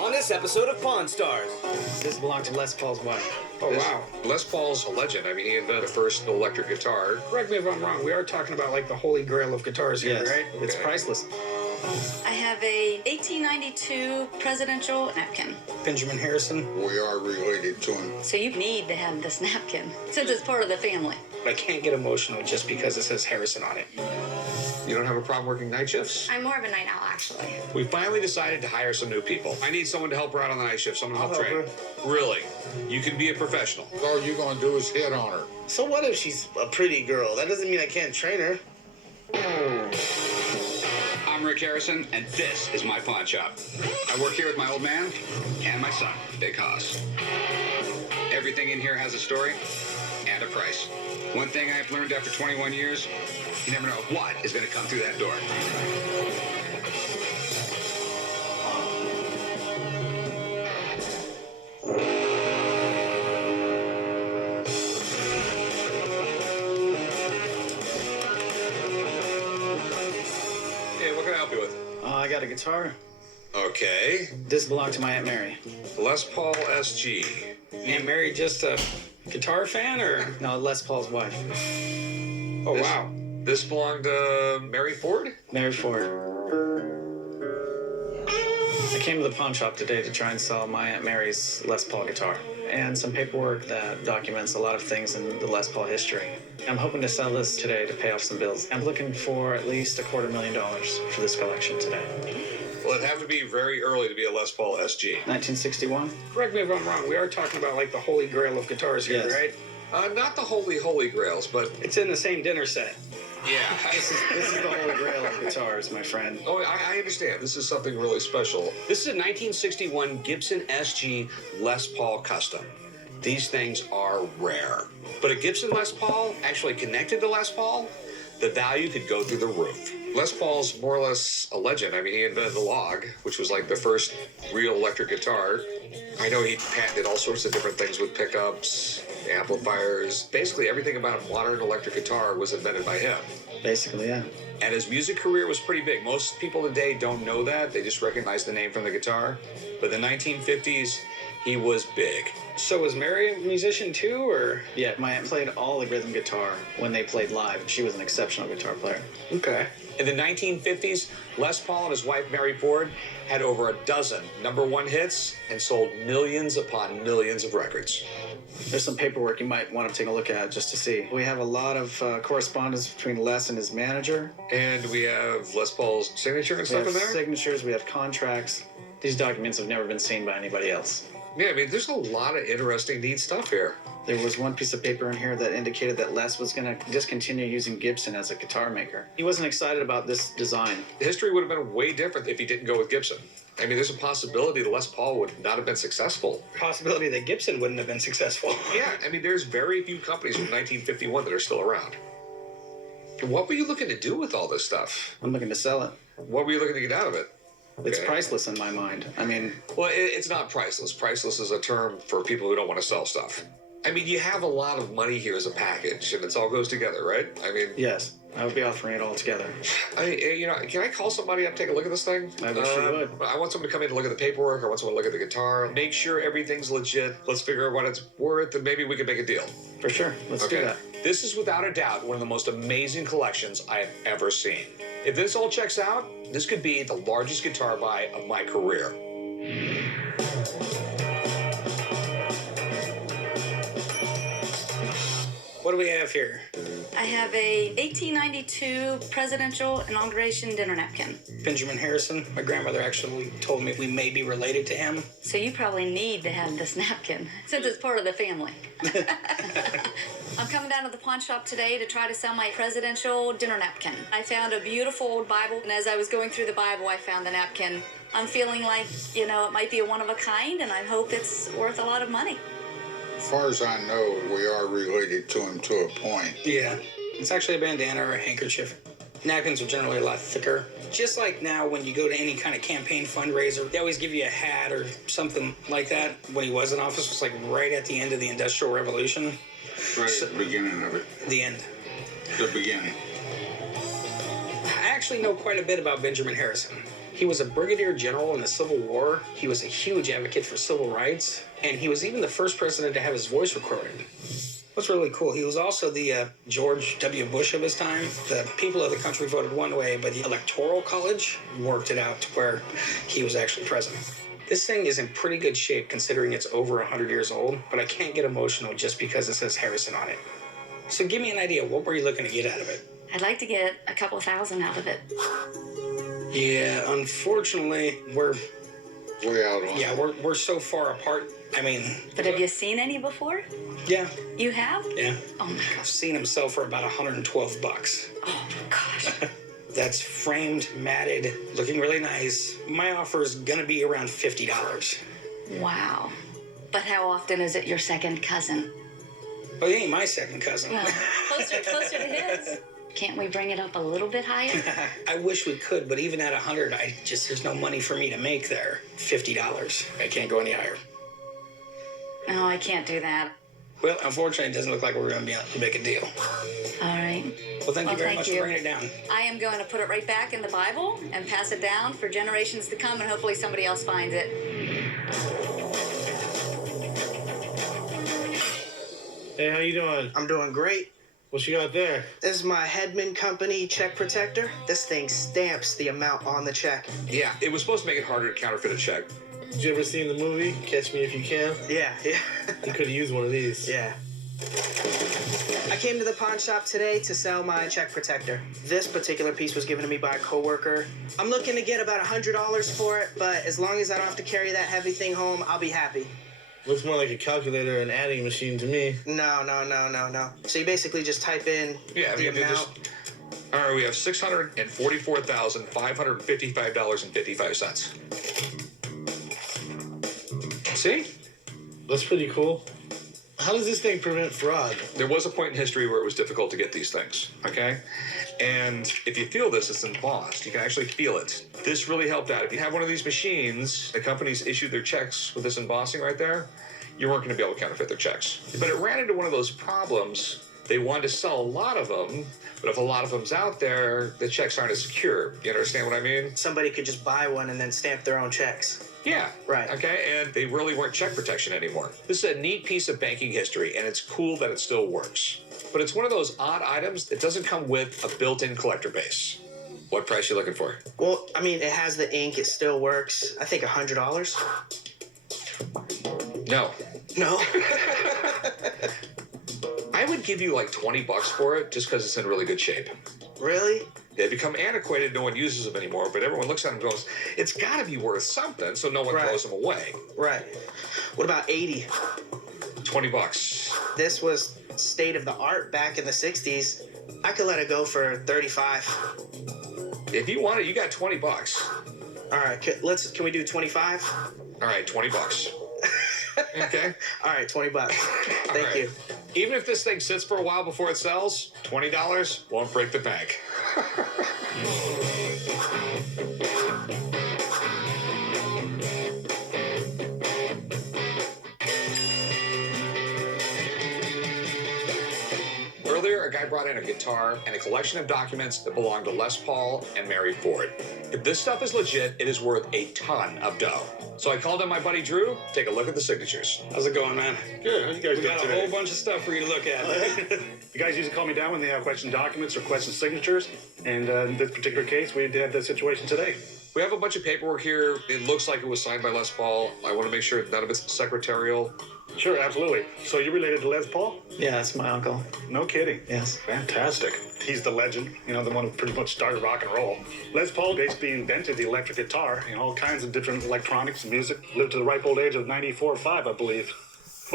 On this episode of Pawn Stars. This belonged to Les Paul's wife. Oh, wow. Les Paul's a legend. I mean, he invented the first electric guitar. Correct me if I'm wrong. We are talking about like the holy grail of guitars here, Yes. right? It's priceless. I have a 1892 presidential napkin. Benjamin Harrison. We are related to him. So you need to have this napkin since it's part of the family. I can't get emotional just because it says Harrison on it. You don't have a problem working night shifts? I'm more of a night owl, actually. We finally decided to hire some new people. I need someone to help her out on the night shift, someone to help I'll train. help Really? You can be a professional. All you're going to do is hit on her. So what if she's a pretty girl? That doesn't mean I can't train her. I'm Rick Harrison, and this is my pawn shop. I work here with my old man and my son, Big Hoss. Everything in here has a story and a price. One thing I've learned after 21 years, you never know what is going to come through that door. Hey, what can I help you with? I got a guitar. Okay. This belonged to my Aunt Mary. Les Paul SG. Aunt Mary just a guitar fan or? No, Les Paul's wife. Oh, This- wow. This belonged to Mary Ford? Mary Ford. I came to the pawn shop today to try and sell my Aunt Mary's Les Paul guitar and some paperwork that documents a lot of things in the Les Paul history. I'm hoping to sell this today to pay off some bills. I'm looking for at least $250,000 for this collection today. Well, it'd have to be very early to be a Les Paul SG. 1961? Correct me if I'm wrong. We are talking about like the holy grail of guitars here, Yes. right? Not the holy grails, but It's in the same dinner set. yeah. This is the holy grail of guitars, my friend. Oh, I understand. This is something really special. This is a 1961 Gibson SG Les Paul Custom. These things are rare. But a Gibson Les Paul actually connected to Les Paul, the value could go through the roof. Les Paul's more or less a legend. I mean, he invented the log, which was like the first real electric guitar. I know he patented all sorts of different things with pickups, amplifiers. Basically, everything about a modern electric guitar was invented by him. Basically, yeah. And his music career was pretty big. Most people today don't know that. They just recognize the name from the guitar. But in the 1950s, he was big. So was Mary a musician too, or? Yeah, my aunt played all the rhythm guitar when they played live. She was an exceptional guitar player. Okay. In the 1950s, Les Paul and his wife, Mary Ford, had over a dozen #1 hits and sold millions upon millions of records. There's some paperwork you might want to take a look at just to see. We have a lot of correspondence between Les and his manager. And we have Les Paul's signature and We stuff have in there? signatures, we have contracts. These documents have never been seen by anybody else. Yeah, I mean, there's a lot of interesting, neat stuff here. There was one piece of paper in here that indicated that Les was going to discontinue using Gibson as a guitar maker. He wasn't excited about this design. History would have been way different if he didn't go with Gibson. I mean, there's a possibility that Les Paul would not have been successful. Possibility that Gibson wouldn't have been successful. Yeah, I mean, there's very few companies from 1951 that are still around. What were you looking to do with all this stuff? I'm looking to sell it. What were you looking to get out of it? It's Okay. priceless in my mind. I mean, Well, it's not priceless. Priceless is a term for people who don't want to sell stuff. I mean, you have a lot of money here as a package, and it all goes together, right? I mean, yes, I would be offering it all together. can I call somebody up, take a look at this thing? I wish you would. I want someone to come in and look at the paperwork. I want someone to look at the guitar. Make sure everything's legit. Let's figure out what it's worth, and maybe we can make a deal. For sure. Let's do that. This is without a doubt one of the most amazing collections I have ever seen. If this all checks out, this could be the largest guitar buy of my career. What do we have here? I have a 1892 presidential inauguration dinner napkin. Benjamin Harrison. My grandmother actually told me we may be related to him. So you probably need to have this napkin since it's part of the family. I'm coming down to the pawn shop today to try to sell my presidential dinner napkin. I found a beautiful old Bible, and as I was going through the Bible, I found the napkin. I'm feeling like, it might be a one of a kind, and I hope it's worth a lot of money. As far as I know, we are related to him to a point. Yeah. It's actually a bandana or a handkerchief. Napkins are generally a lot thicker. Just like now when you go to any kind of campaign fundraiser, they always give you a hat or something like that. When he was in office, it was like right at the end of the Industrial Revolution. Right at the beginning of it. The end. The beginning. I actually know quite a bit about Benjamin Harrison. He was a brigadier general in the Civil War. He was a huge advocate for civil rights, and he was even the first president to have his voice recorded. What's really cool, he was also the George W. Bush of his time. The people of the country voted one way, but the Electoral College worked it out to where he was actually president. This thing is in pretty good shape considering it's over 100 years old, but I can't get emotional just because it says Harrison on it. So give me an idea, what were you looking to get out of it? I'd like to get a couple thousand out of it. Yeah, unfortunately, we're out on. Yeah, we're so far apart. I mean. But have you seen any before? Yeah. You have? Yeah. Oh my I've gosh. seen them sell for about $112. Oh gosh. That's framed, matted, looking really nice. My offer is gonna be around $50. Wow. But how often is it your second cousin? Oh, he ain't my second cousin. Well, closer to his. Can't we bring it up a little bit higher? I wish we could, but even at 100, there's no money for me to make there. $50. I can't go any higher. No, I can't do that. Well, unfortunately, it doesn't look like we're going to be able to make a deal. All right. Well, thank you very much for bringing it down. I am going to put it right back in the Bible and pass it down for generations to come, and hopefully somebody else finds it. Hey, how you doing? I'm doing great. What you got there? This is my Hedman Company check protector. This thing stamps the amount on the check. Yeah, it was supposed to make it harder to counterfeit a check. Did you ever see the movie Catch Me If You Can? Yeah. You could have used one of these. Yeah. I came to the pawn shop today to sell my check protector. This particular piece was given to me by a coworker. I'm looking to get about $100 for it, but as long as I don't have to carry that heavy thing home, I'll be happy. Looks more like a calculator and adding machine to me. No. So you basically just type in the amount. All right, we have $644,555.55. See? That's pretty cool. How does this thing prevent fraud? There was a point in history where it was difficult to get these things, okay? And if you feel this, it's embossed. You can actually feel it. This really helped out. If you have one of these machines, the companies issued their checks with this embossing right there, you weren't going to be able to counterfeit their checks. But it ran into one of those problems. They wanted to sell a lot of them, but if a lot of them's out there, the checks aren't as secure. You understand what I mean? Somebody could just buy one and then stamp their own checks. Yeah. Right. Okay, and they really weren't check protection anymore. This is a neat piece of banking history, and it's cool that it still works. But it's one of those odd items that doesn't come with a built-in collector base. What price you looking for? Well, I mean, it has the ink. It still works. I think $100. No. No? I would give you like $20 for it just because it's in really good shape. Really? They become antiquated, no one uses them anymore, but everyone looks at them and goes, it's got to be worth something, so no one throws them away. Right. What about 80? $20. This was state of the art back in the 60s. I could let it go for 35. If you want it, you got $20. All right, can we do 25? All right, $20. Okay. All right, $20. Thank you. Even if this thing sits for a while before it sells, $20 won't break the bank. Earlier, a guy brought in a guitar and a collection of documents that belonged to Les Paul and Mary Ford. If this stuff is legit, it is worth a ton of dough. So I called on my buddy Drew. Take a look at the signatures. How's it going, man? Good. How you guys We doing got today? a whole bunch of stuff for you to look at. You guys usually call me down when they have question documents or question signatures, and in this particular case, we had that situation today. We have a bunch of paperwork here. It looks like it was signed by Les Paul. I want to make sure none of it's secretarial. Sure, absolutely. So you're related to Les Paul? Yeah, that's my uncle. No kidding. Yes. Fantastic. He's the legend, the one who pretty much started rock and roll. Les Paul basically invented the electric guitar and all kinds of different electronics and music. Lived to the ripe old age of 94 or 5, I believe.